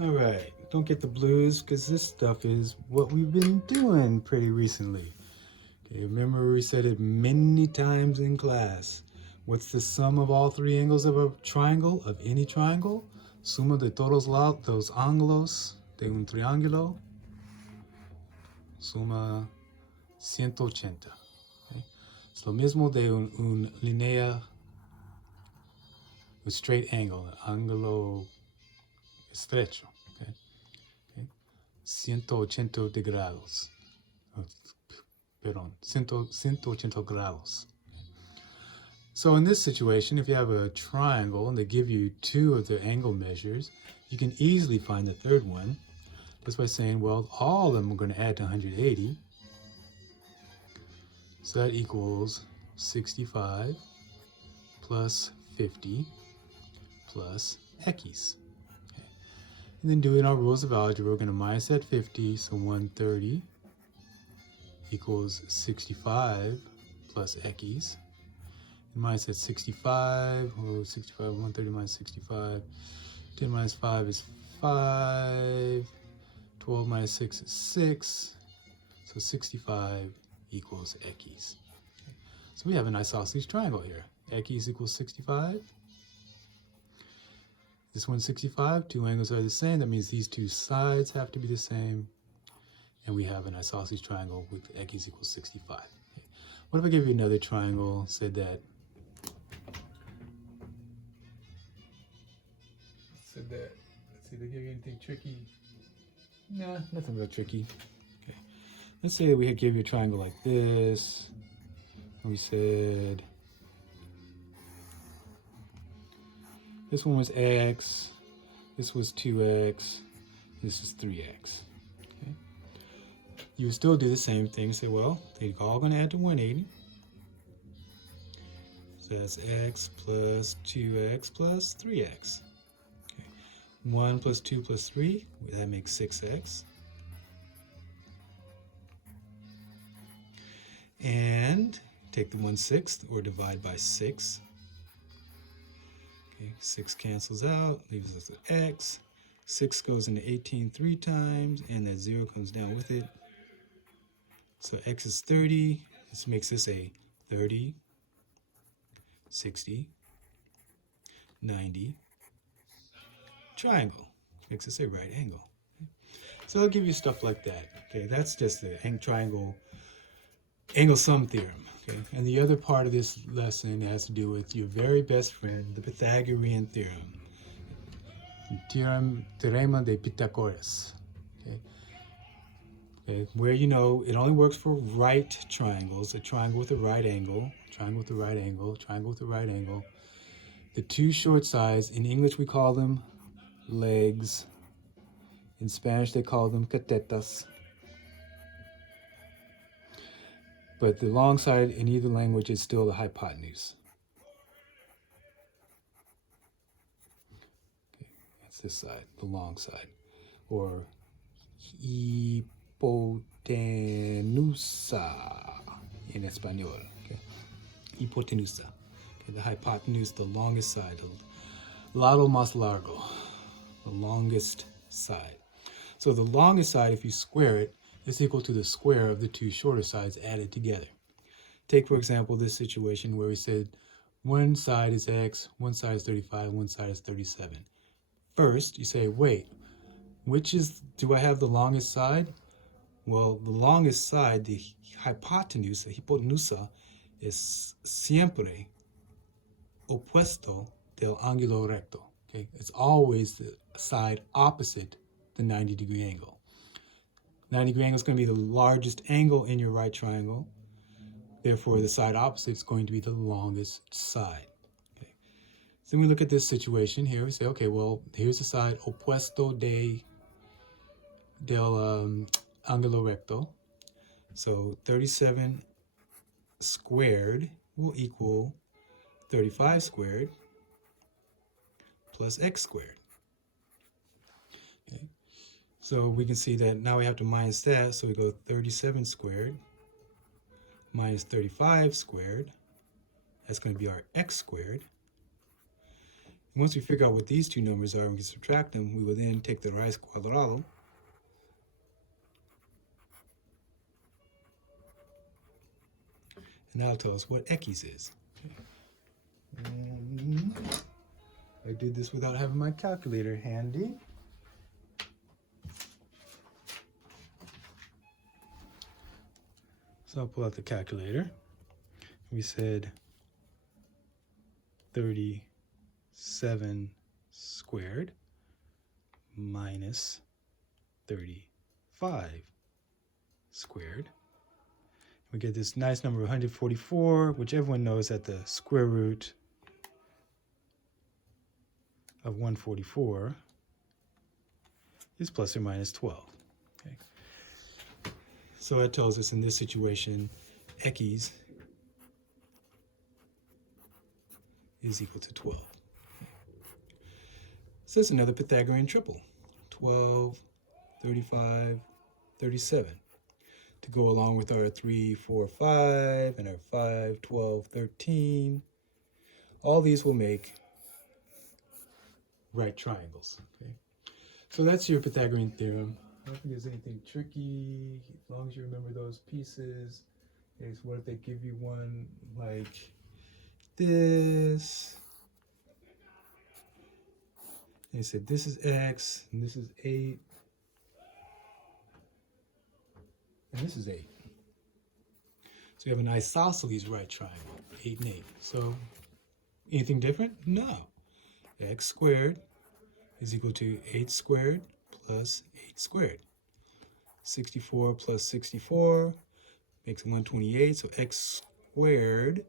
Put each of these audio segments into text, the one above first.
All right, don't get the blues because this stuff is what we've been doing pretty recently. Okay, remember we said it many times in class. What's the sum of all three angles of a triangle, of any triangle? Suma de todos los ángulos de un triángulo. Suma 180. Okay? Es lo mismo de un línea, un straight angle, ángulo estrecho. Okay? Okay? 180 grados. Perdón, 180 grados. So in this situation, if you have a triangle and they give you two of the angle measures, you can easily find the third one just by saying, well, all of them are going to add to 180. So that equals 65 plus 50 plus x. Okay. And then doing our rules of algebra, we're going to minus that 50, so 130 equals 65 plus x. And minus that 65, 130 minus 65. 10 minus 5 is 5. 12 minus 6 is 6. So 65 equals x. Okay. So we have a isosceles triangle here. X equals 65. This one's 65. Two angles are the same. That means these two sides have to be the same. And we have an isosceles triangle with x equals 65. Okay. What if I give you another triangle, said that let's see, they give you anything tricky? Nah, nothing real tricky. Okay. Let's say we give you a triangle like this. And we said this one was x, this was 2x, this is 3x. Okay. You would still do the same thing. Say, well, they're all going to add to 180. So that's x plus 2x plus 3x. 1 plus 2 plus 3, that makes 6x. And take the 1/6 or divide by 6. Okay, 6 cancels out, leaves us with x. 6 goes into 18 3 times, and that 0 comes down with it. So x is 30. This makes this a 30, 60, 90 triangle. Makes this a right angle. Okay. So I'll give you stuff like that. Okay, that's just the triangle angle sum theorem. Okay, and the other part of this lesson has to do with your very best friend, the Pythagorean theorem. Theorem de Pythagoras. Okay. Okay, where you know it only works for right triangles, a triangle with a right angle, triangle with a right angle, triangle with a right angle. The two short sides, in English we call them legs. In Spanish they call them catetas. But the long side in either language is still the hypotenuse. Okay, that's this side, the long side. Or hipotenusa in Espanol. Okay? Hipotenusa. Okay, the hypotenuse, the longest side. Lado más largo, the longest side. So the longest side, if you square it, is equal to the square of the two shorter sides added together. Take, for example, this situation where we said one side is x, one side is 35, one side is 37. First, you say, wait, do I have the longest side? Well, the longest side, the hypotenuse, the hipotenusa, is siempre opuesto del ángulo recto. Okay? It's always the side opposite the 90-degree angle. 90-degree angle is going to be the largest angle in your right triangle. Therefore, the side opposite is going to be the longest side. Okay. So then we look at this situation here. We say, okay, well, here's the side opuesto del ángulo recto. So 37 squared will equal 35 squared plus x squared. Okay. So we can see that now we have to minus that. So we go 37 squared minus 35 squared. That's going to be our x squared. Once we figure out what these two numbers are and we can subtract them, we will then take the raíz cuadrado and that'll tell us what x is. I did this without having my calculator handy. So I'll pull out the calculator. We said 37 squared minus 35 squared. We get this nice number 144, which everyone knows that the square root of 144 is plus or minus 12. Okay. So it tells us in this situation, x is equal to 12. So it's another Pythagorean triple. 12, 35, 37. To go along with our 3, 4, 5, and our 5, 12, 13. All these will make right triangles. Okay. So that's your Pythagorean theorem. I don't think there's anything tricky, as long as you remember those pieces. Okay, so what if they give you one like this? They said this is x, and this is 8, and this is 8. So you have an isosceles right triangle, 8 and 8. So anything different? No. X squared is equal to 8 squared plus 8 squared. 64 plus 64 makes 128, so x squared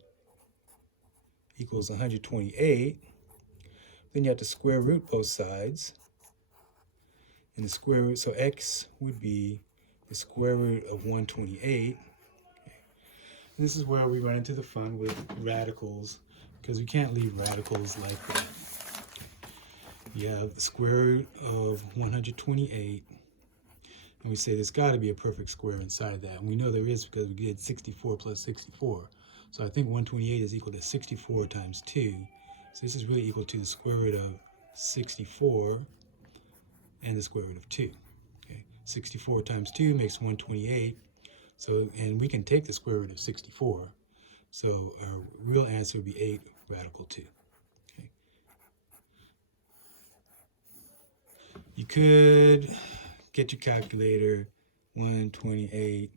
equals 128. Then you have to square root both sides. And the square root, so x would be the square root of 128. Okay. This is where we run into the fun with radicals, because we can't leave radicals like that. You have the square root of 128, and we say there's got to be a perfect square inside of that. And we know there is because we did 64 plus 64. So I think 128 is equal to 64 times 2. So this is really equal to the square root of 64 and the square root of 2. Okay. 64 times 2 makes 128. So, and we can take the square root of 64. So our real answer would be 8 radical 2. Okay. You could get your calculator, 128.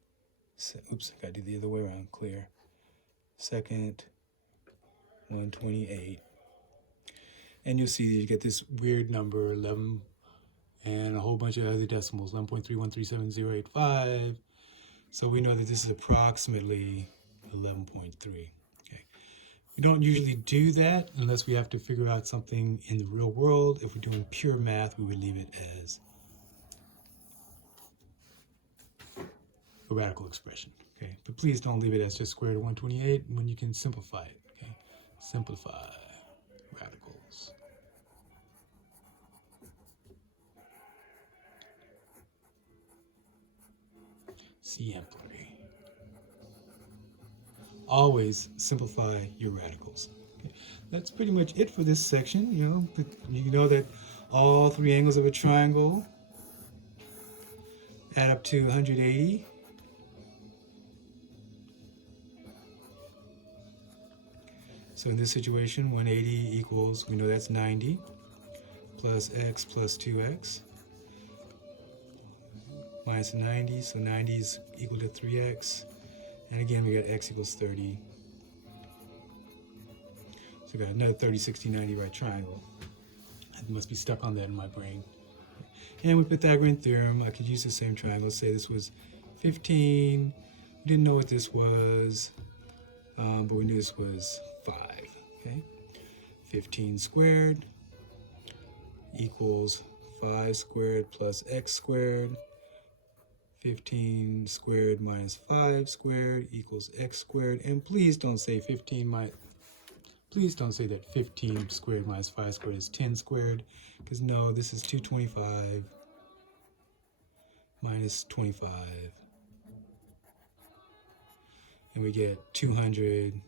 Oops, I got to do the other way around, clear. Second, 128. And you'll see you get this weird number, 11, and a whole bunch of other decimals, 11.3137085. So we know that this is approximately 11.3. Okay. We don't usually do that unless we have to figure out something in the real world. If we're doing pure math, we would leave it as a radical expression. Okay. But please don't leave it as just square root of 128 when you can simplify it. Okay. Simplify radicals. Siempre. Always simplify your radicals. Okay. That's pretty much it for this section. You know that all three angles of a triangle add up to 180. So in this situation, 180 equals, we know that's 90, plus x plus 2x, minus 90, so 90 is equal to 3x, and again we got x equals 30. So we got another 30, 60, 90 right triangle. I must be stuck on that in my brain. And with Pythagorean theorem, I could use the same triangle. Say this was 15. We didn't know what this was, but we knew this was 5. Okay, 15 squared equals 5 squared plus x squared. 15 squared minus 5 squared equals x squared. And please don't say that 15 squared minus 5 squared is 10 squared, because no, this is 225 minus 25, and we get 200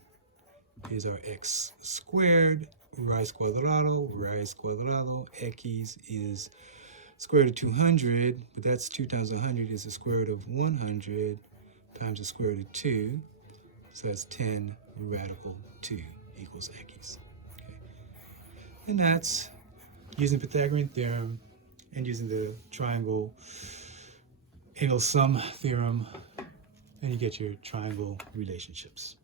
is our x squared, raíz cuadrado, x is square root of 200, but that's 2 times 100 is the square root of 100 times the square root of 2, so that's 10 radical 2 equals x. Okay. And that's using Pythagorean theorem and using the triangle angle sum theorem, and you get your triangle relationships.